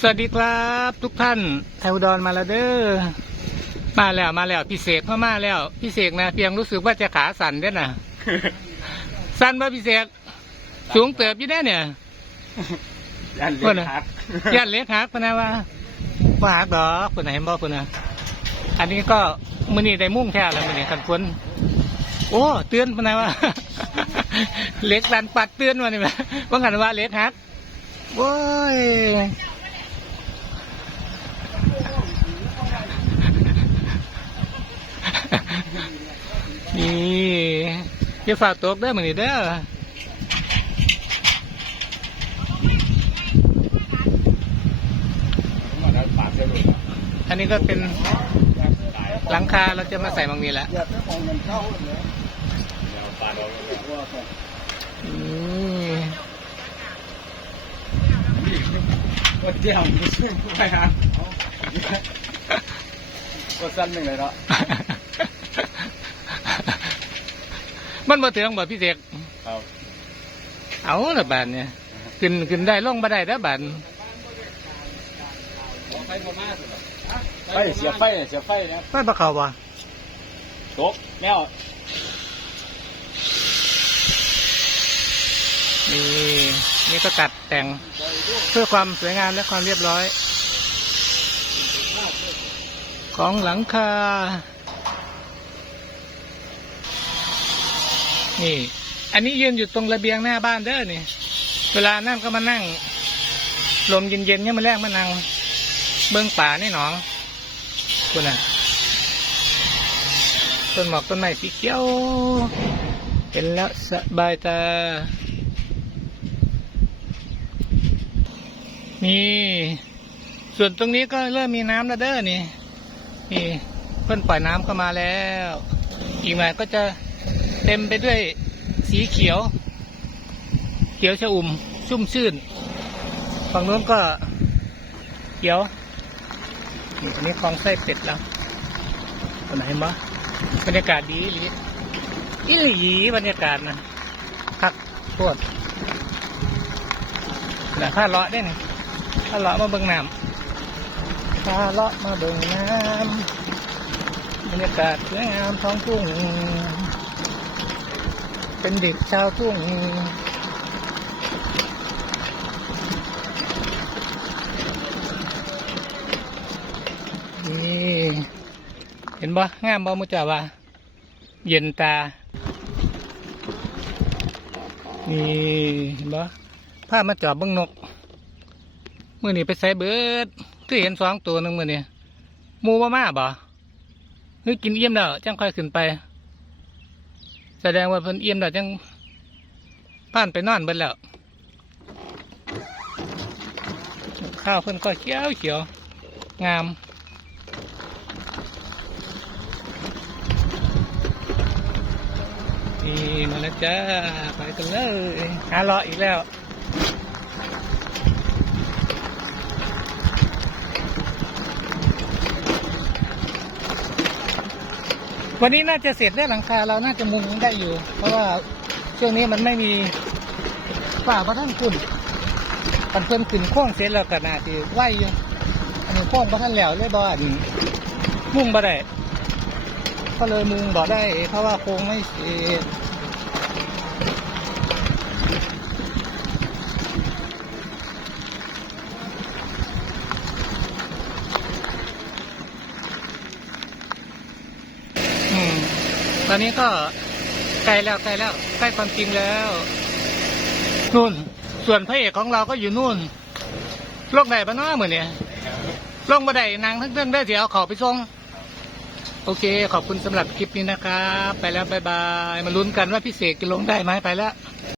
สวัสดีครับ ทุกท่านไทยอุดรมาแล้วเด้อมาแล้วมาแล้วพี่เสกเข้ามาแล้ว พี่เสกนะเพียงรู้สึกว่าจะขาสั่นเด้อน่ะสั่นป่ะพี่เสกสูงเติบอยู่ได้เนี่ยยันเพิ่เลี้นยน่ะงฮักย่านเล็กฮักพะนะว่าว่าฮักดอกคนไหนะเห็นบ่คนน่ะอันนี้ก็มื้อนี้ได้มุ่งแท้แล้วมื้อนี้กันฝนโอ้เตือนพะนะว่าเล็กดันปัดเตือนมานี่แหมว่ากันว่าเล็กฮักโอ้ย นี่ อย่าฝากตกเด้อมื้อนี้เด้อมาแล้วปากเสียเลยอันนี้ก็เป็นหลังคาเราจะมาใส่บางนี้แหละอย่าไปมองเงินเข้าเลยแนวปลาเราเลยว่าอืมว่าเดี่ยวไม่ใช่ไปฮะว่าสั้นหนึ่งเลยเนาะ มันมาถึงบ่พี่เสกครับเอาละบานเนี่ยขึ้นขึ้นได้ลงมาได้แล้วบานไฟเสียไฟเสียไฟนะไฟปะเขาบ่ตกแนวนี่นี่ก็ตัดแต่งเพื่อความสวยงามและความเรียบร้อย ของหลังคา นี่ อันนี้ยืนอยู่ตรงระเบียงหน้าบ้านเด้อนี่ เวลานั่งก็มานั่ง ลมเย็นๆเนี่ยมาแรกมานั่ง เบิ้องป่านี่หนองคุณน่ะต้นหมอกต้นไม้สีเขียว เห็นแล้วสบายตา นี่ ส่วนตรงนี้ก็เริ่มมีน้ำแล้วเด้อนี่ นี่ เพิ่นปล่อยน้ำเข้ามาแล้ว อีกหน่อยก็จะ เต็มไปด้วยสีเขียว เขียวชะอุ่ม ชุ่มชื่น ฝั่งนู้นก็เขียวนี่อันนี้คลองไส้เป็ดแล้วคนไหนมาบรรยากาศดีอีหรืออีหลีบรรยากาศนะคักโคตรแล้วข้าเลาะได้นี่ข้าเลาะมาเบิงน้ำข้าเลาะมาเบิงน้ำบรรยากาศสวยงามท้องทุ่ง เป็นเด็กชาวทุ่งนี่เห็นบ่งามบ่มุจาว่าเย็นตา นี่เห็นบ่ผ้ามาจอบบิ้งนกมื่อนี้ไปใส่เบิดคือเห็นสองตัวหนึงมื่อนี้มูว่ามาบ่เฮ้ยกินเอี่ยมแล้วจังค่อยขึ้นไป แสดงว่าเพิ่นเอี่ยมแต่ยังผ่านไปนอนเบิดแล้ว ข้าวเพิ่นก็เขียวเขียว งามนี่มาแล้วจ้า ไปกันเลยหาเลาะอีกแล้ว วันนี้น่าจะเสร็จได้หลังคาเราน่าจะมุงได้อยู่ เพราะว่าช่วงนี้มันไม่มีป่าพระท่านขึ้นปันเพิ่นขึ้นโค้งเสร็จแล้วก็น่าจะไหวอยู่อันนี้โค้งพระท่านแล้วเลยบ่อันมุ่งบ่ได้ก็เลยมุงบ่ได้ เพราะว่าโค้งไม่เสร็จ อืม ตอนนี้ก็ใกล้แล้วใกล้แล้วใกล้ความจริงแล้วนู่น ส่วนพระเอกของเราก็อยู่นู่นโลกไหนบ้าน้าเหมือนเนี่ยลงบันไดนางทั้งเรื่องได้เดี๋ยวเอาขอไปส่งโอเค ขอบคุณสำหรับคลิปนี้นะครับ ไปแล้วบายบาย มาลุ้นกันว่าพี่เสกจะลงได้ไหมไปแล้ว